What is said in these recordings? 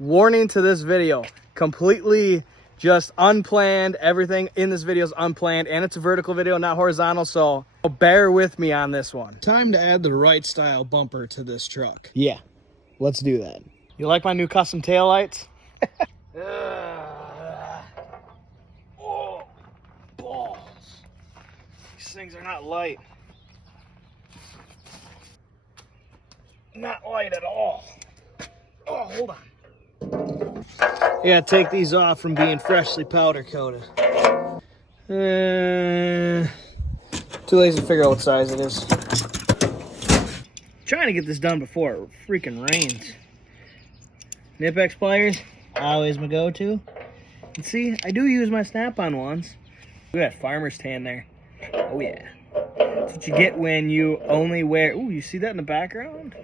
warning to this video, completely just unplanned. Everything in this video is unplanned, and it's a vertical video, not horizontal, so bear with me on this one. Time to add the right style bumper to this truck. Yeah, let's do that. You like my new custom taillights? Oh, balls. These things are not light. Not light at all. Oh, hold on. You gotta take these off from being freshly powder coated. Too lazy to figure out what size it is. Trying to get this done before it freaking rains. Nip-X pliers, always my go-to. And see, I do use my Snap-on ones. Look at that farmer's tan there. Oh yeah. That's what you get when you only wear, ooh, you see that in the background?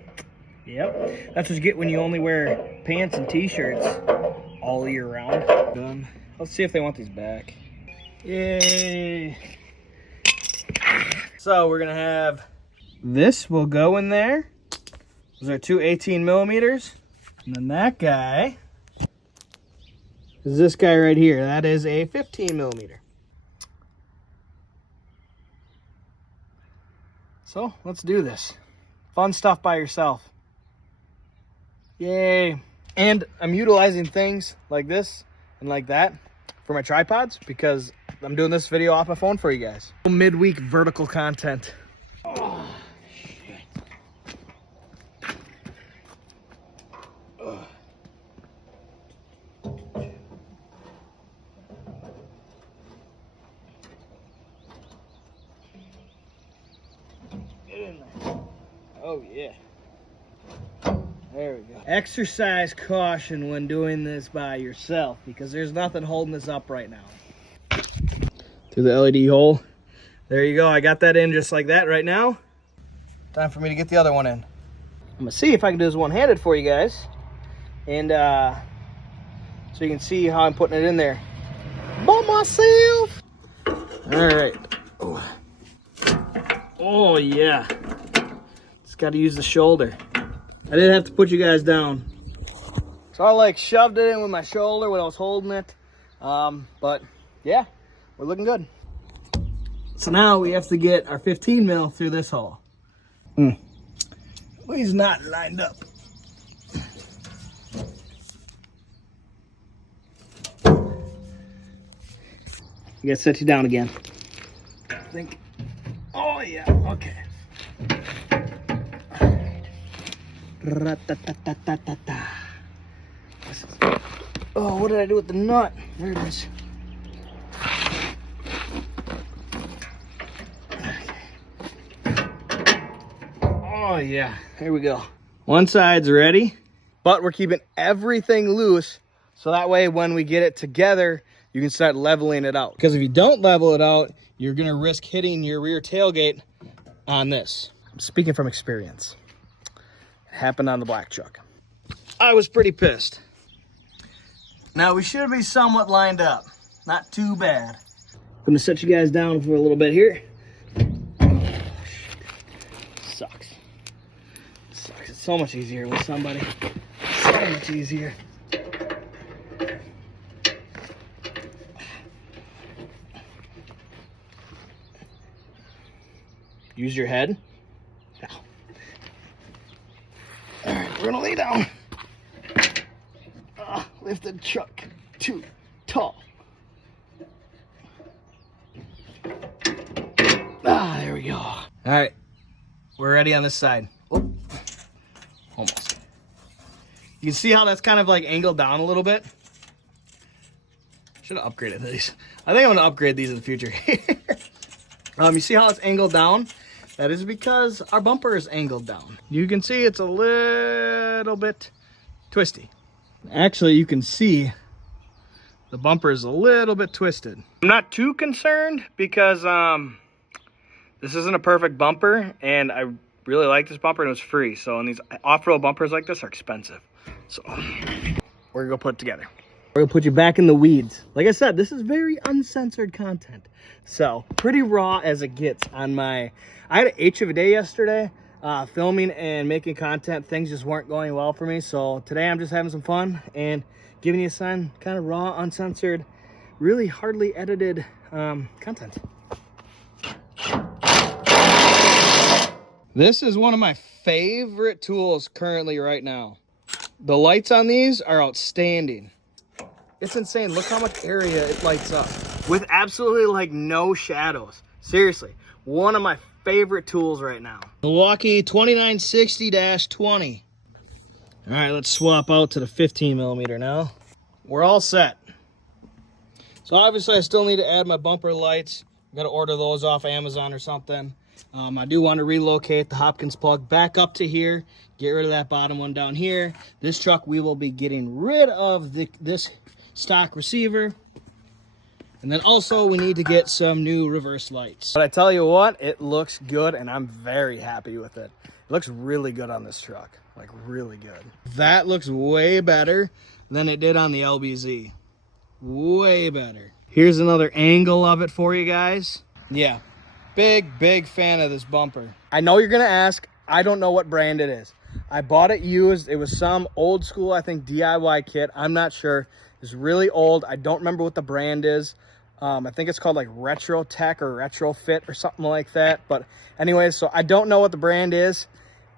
Yep. That's what you get when you only wear pants and t-shirts all year round. Done. Let's see if they want these back. Yay. So we're gonna have, this will go in there. Those are two 18 millimeters. And then that guy is this guy right here. That is a 15 millimeter. So let's do this. Fun stuff by yourself. Yay. And I'm utilizing things like this and like that for my tripods because I'm doing this video off my phone for you guys. Midweek vertical content. Oh, shit. Ugh. Get in there. Oh, yeah. There we go. Exercise caution when doing this by yourself because there's nothing holding this up right now. Through the LED hole. There you go. I got that in just like that right now. Time for me to get the other one in. I'm gonna see if I can do this one-handed for you guys. And so you can see how I'm putting it in there by myself. All right. Oh yeah. Just got to use the shoulder. I didn't have to put you guys down. So I like shoved it in with my shoulder when I was holding it. But yeah, we're looking good. So now we have to get our 15 mil through this hole. Well, he's not lined up. I gotta set you down again. I think. Oh yeah, okay. Oh, what did I do with the nut? There it is. Oh yeah, here we go. One side's ready, but we're keeping everything loose so that way when we get it together, you can start leveling it out. Because if you don't level it out, you're gonna risk hitting your rear tailgate on this. I'm speaking from experience. Happened on the black truck. I was pretty pissed. Now we should be somewhat lined up. Not too bad. I'm gonna set you guys down for a little bit here. Oh, sucks. Sucks. It's so much easier with somebody. So much easier. Use your head. Alright, we're gonna lay down. Lift the truck too tall. There we go. Alright, we're ready on this side. Oh, almost. You can see how that's kind of like angled down a little bit. Should have upgraded these. I think I'm gonna upgrade these in the future. You see how it's angled down? That is because our bumper is angled down. You can see it's a little bit twisty. Actually, you can see the bumper is a little bit twisted. I'm not too concerned because this isn't a perfect bumper and I really like this bumper and it was free. So, and these off-road bumpers like this are expensive. So, we're gonna go put it together. We're gonna put you back in the weeds. Like I said, this is very uncensored content. So, pretty raw as it gets on my, I had an H of a day yesterday. filming and making content, things just weren't going well for me. So today I'm just having some fun and giving you some kind of raw, uncensored, really hardly edited content. This is one of my favorite tools currently right now. The lights on these are outstanding. It's insane. Look how much area it lights up with absolutely like no shadows. Seriously, one of my favorite tools right now. Milwaukee 2960-20. All right, let's swap out to the 15 millimeter now. We're all set. So obviously I still need to add my bumper lights. Got to order those off Amazon or something. I do want to relocate the Hopkins plug back up to here. Get rid of that bottom one down here. This truck, we will be getting rid of this stock receiver. And then also we need to get some new reverse lights. But I tell you what, it looks good and I'm very happy with it. It looks really good on this truck, like really good. That looks way better than it did on the LBZ. Way better. Here's another angle of it for you guys. Yeah, big fan of this bumper. I know you're gonna ask, I don't know what brand it is. I bought it used. It was some old school, I think, DIY kit. I'm not sure. It's really old. I don't remember what the brand is. I think it's called like Retro Tech or Retrofit or something like that. But anyways, so I don't know what the brand is.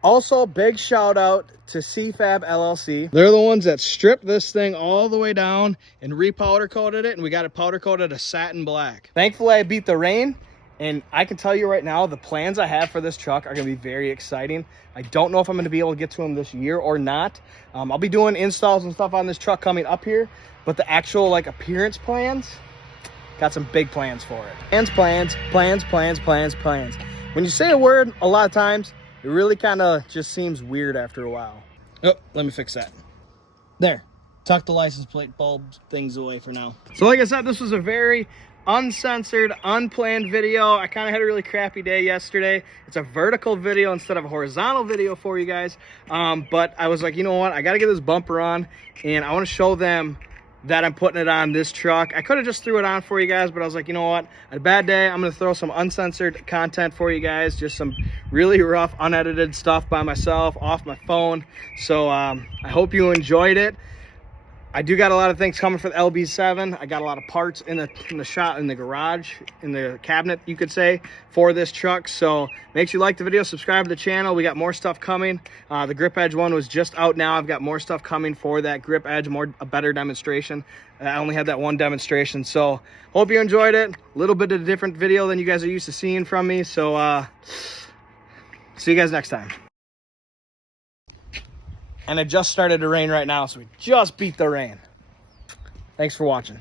Also, big shout out to CFAB LLC. They're the ones that stripped this thing all the way down and re-powder coated it, and we got it powder coated a satin black. Thankfully, I beat the rain, and I can tell you right now, the plans I have for this truck are gonna be very exciting. I don't know if I'm gonna be able to get to them this year or not. I'll be doing installs and stuff on this truck coming up here, but the actual like appearance plans, got some big plans for it. Plans. When you say a word, a lot of times, it really kind of just seems weird after a while. Oh, let me fix that. There, tuck the license plate bulb things away for now. So like I said, this was a very uncensored, unplanned video. I kind of had a really crappy day yesterday. It's a vertical video instead of a horizontal video for you guys. But I was like, you know what? I got to get this bumper on, and I want to show them that I'm putting it on this truck. I could have just threw it on for you guys, but I was like, you know what? I had a bad day. I'm going to throw some uncensored content for you guys. Just some really rough, unedited stuff by myself off my phone. So I hope you enjoyed it. I do got a lot of things coming for the LB7. I got a lot of parts in the shop, in the garage, in the cabinet, you could say, for this truck. So make sure you like the video, subscribe to the channel. We got more stuff coming. The Grip Edge one was just out now. I've got more stuff coming for that Grip Edge, a better demonstration. I only had that one demonstration. So hope you enjoyed it. A little bit of a different video than you guys are used to seeing from me. So see you guys next time. And it just started to rain right now, so we just beat the rain. Thanks for watching.